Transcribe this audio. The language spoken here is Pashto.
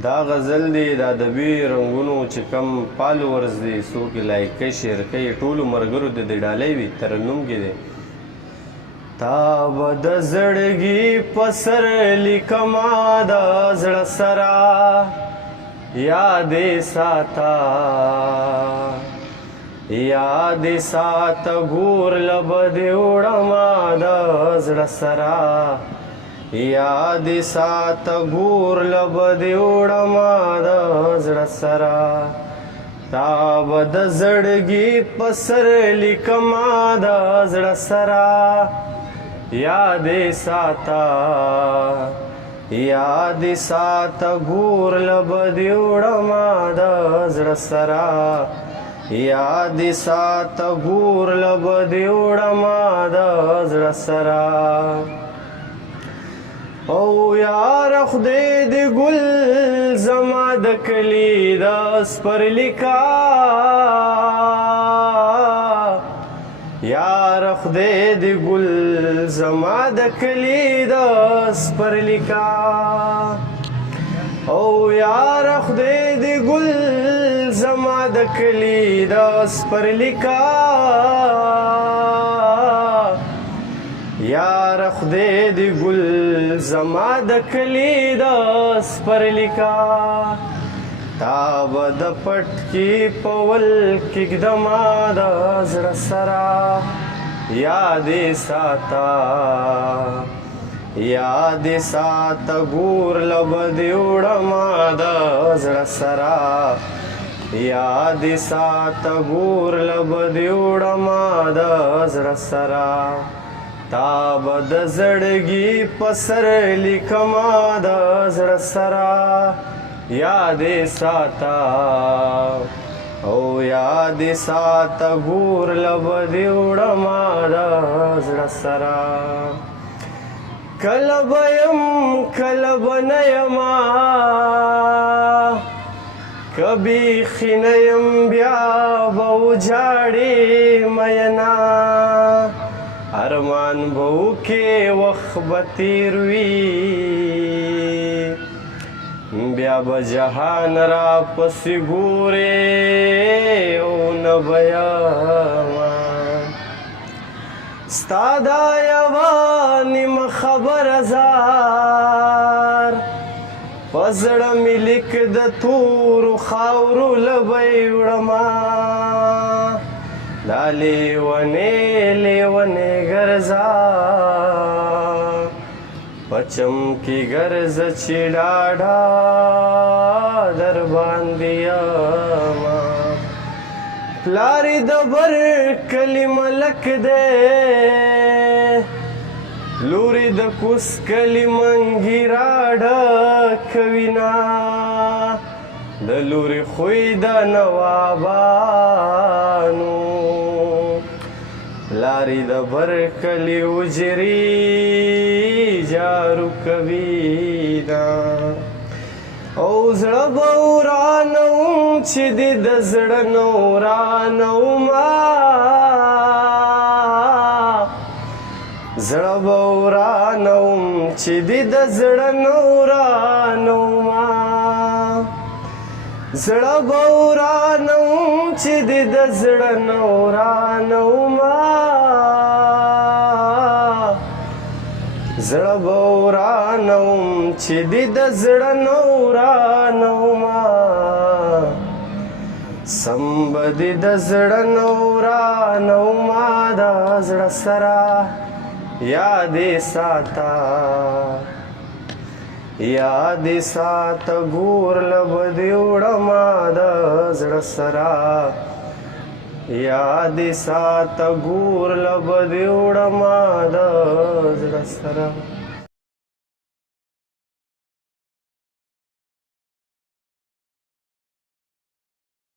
دا غزل دی د ادبي رنګونو چې کم فالوورز دي څوک یې لایک کوي شیر کوي ټولو ملګرو د دې ډالۍ وي ترنم کې دی تا به د زړګي په سر لیکما د زړه سره یادې ساته یادې ساته ګور له به دې وړمه د زړه سره یادې ساته ګور له به دې وړمه د زړه سره تا به د زړګي په سر لیکما د زړه سره یادې ساته یادې ساته ګور له به دې وړمه د زړه سره یادې ساته ګور له به دې وړمه د زړه سره او یار خدای دې ګل زما د کلي د سپرلیکا یار خدای دې ګل زما د کلي د سپرلیکا او یار خدای دې ګل زما د کلي د سپرلیکا یار خدای دې ګل زما د کلي د سپرلیکا تا به د پټکي په ول کږدمه د زړه سره یادې ساته یادې ساته ګور له به دې وړمه د زړه سره یادې ساته ګور له به دې وړمه د زړه سره تا به د زړګي په سر لیکما د زړه سره یادې ساته او یادې ساته ګور له به دې وړمه د زړه سره کله به یم کله به نه یمه که بیخي نه یم بیا به وجاړې مینا ارمان به وکې وخت به تیر وي بیا به جهان را پسې ګورې او نه به یمه ستا دا یوه نیمه خبره زار په زړه مې لیک د تورو خاورو له به یې وړمه دا لیونې لیونې ګرځه پچم کی ګرځه چې ډاډه در باندې یمه پلار یې د بر کلي ملک دی لور یې د کوس کلي منګي راډکوینه د لورې خوی د نوابانو لارې د بر کلي اجري جارو کوینه او زړه به ورانوم چې دې د زړه نه ورانومه زړه به ورانوم چې دې د زړه نه ورانومه زړه به ورانوم چې دې د زړه نه ورانومه زړه به ورانوم چې دې د زړه نه ورانومه سم به دې د زړه نه ورانومه د زړه سره یادې ساته یادې ساته ګور له به دې وړمه د زړه سره یادې ساته ګور له به دې وړمه د زړه سره